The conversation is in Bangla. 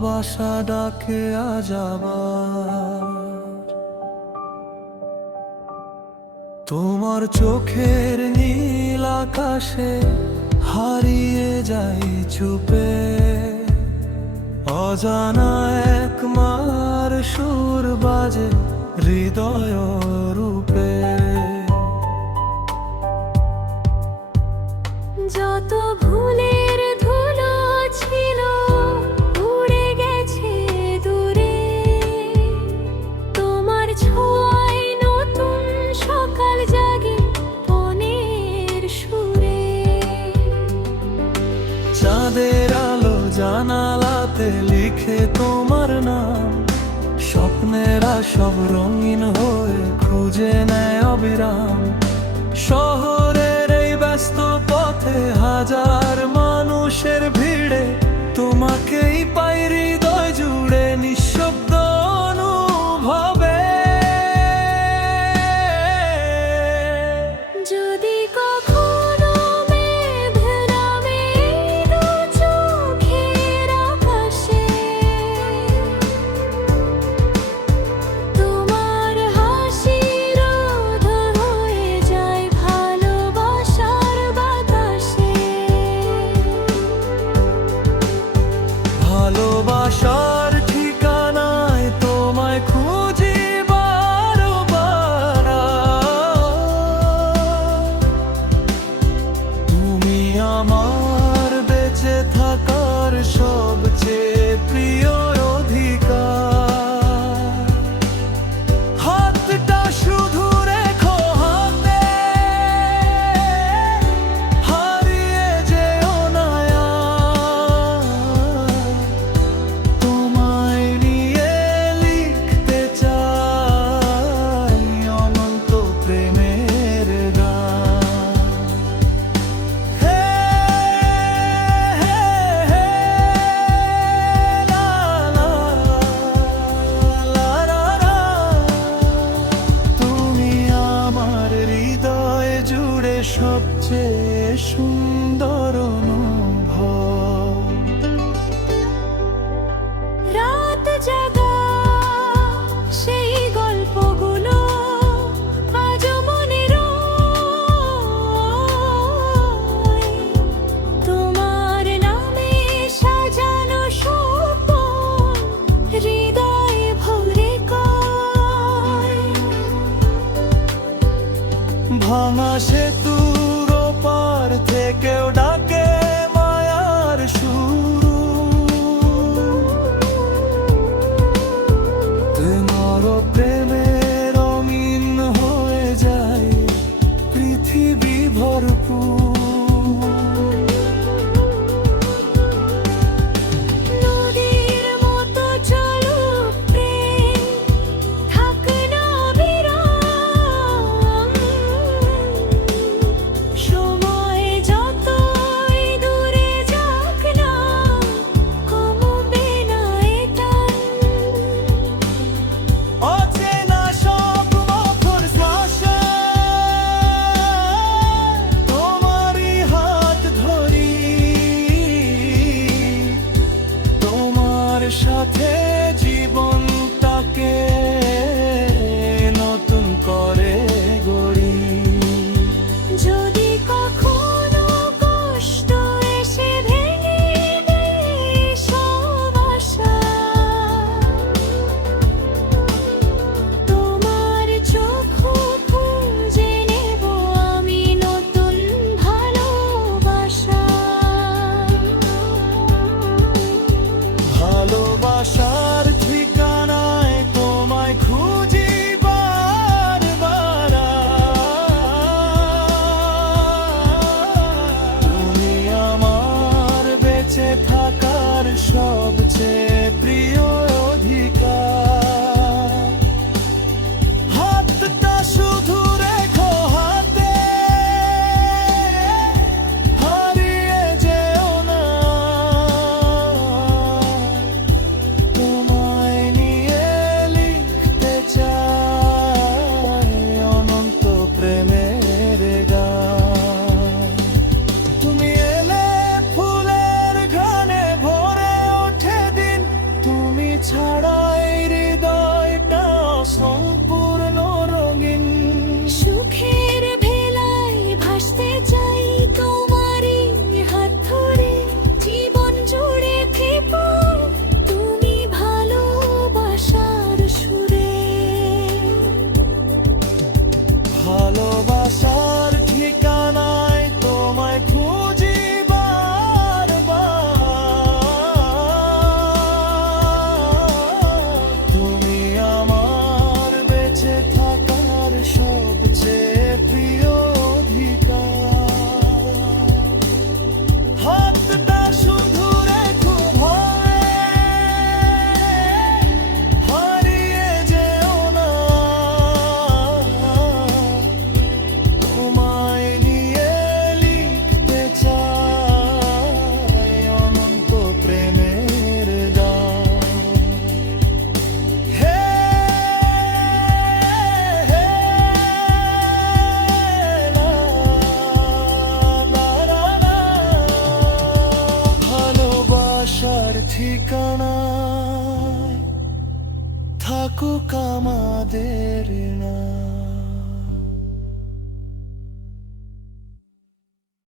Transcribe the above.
ভালোবাসা ডাকে আজ আবার। তোমার চোখের নীল আকাশে হারিয়ে যাই চুপে, অজানা এক মার সুর বাজে হৃদয় রূপে। যত ভুলের ধুলো ছিল উড়ে গেছে দূরে, তোমার ছোঁয়ায় নতুন সকাল জাগে মনের সুরে। চাঁদের আলো জানালাতে লিখে তোমার নাম, স্বপ্নেরা সব রঙিন হয়ে খুঁজে নেয় অবিরাম। শহরের এই ব্যস্ত পথে হাজার মানুষের ভিড়ে তোমাকেই পাই হৃদয় জুড়ে নিঃশব্দ অনুভবে। যদি কখনো মেঘ নামে দু চোখের আকাশে, তোমার হাসির রোদ হয়ে যায় ভালোবাসার বাতাসে। ভালোবাসার ঠিকানায় তোমায় খুঁজি বারবার। তুমি আমার বেঁচে থাকার সবচেয়ে প্রিয় অধিকার। হাতটা শুধু রেখো হাতে, হারিয়ে যেও না আর। তোমায় নিয়ে লিখতে চাই অনন্ত প্রেমের গান। হে হে হে লা লা লা লা লা। তুমি আমার হৃদয় জুড়ে সবচেয়ে সুন্দর অনুভব। রাত জাগা সেই গল্পগুলো আজও মনে রয়, তোমার নামে সাজানো স্বপ্ন হৃদয়ে ভরে কয়। ভাঙা সেতুর পার থেকেও ডাকে মায়ার শুরু। তোমার প্রেমে রঙিন হয়ে যায় পৃথিবী ভরপুর। নদীর মতো চলো প্রেম, থাক না বিরাম। সময় যতই দূরে যাক না, কমবে না এ টান। অচেনা সব মধুর শ্বাসে তোমারই হাত ধরি, তোমার সাথে জীবনটাকে নতুন করে গড়ি। যদি কখনো কষ্ট এসে ভেঙে দেয় সব আশা, তোমার চোখ খুঁজে নেব আমি নতুন ভালোবাসা। ভালোবাসার ঠিকানায় তোমায় খুঁজি বারবার। তুমি আমার বেঁচে থাকার সবচেয়ে প্রিয় অধিকার। হাতটা শুধু রেখো হাতে, হারিয়ে যেও না। তোমায় নিয়ে লিখতে চাই অনন্ত প্রেমের গান। তুমি এলে ফুলের ঘ্রাণে ভরে ওঠে থাকুক আমাদের না।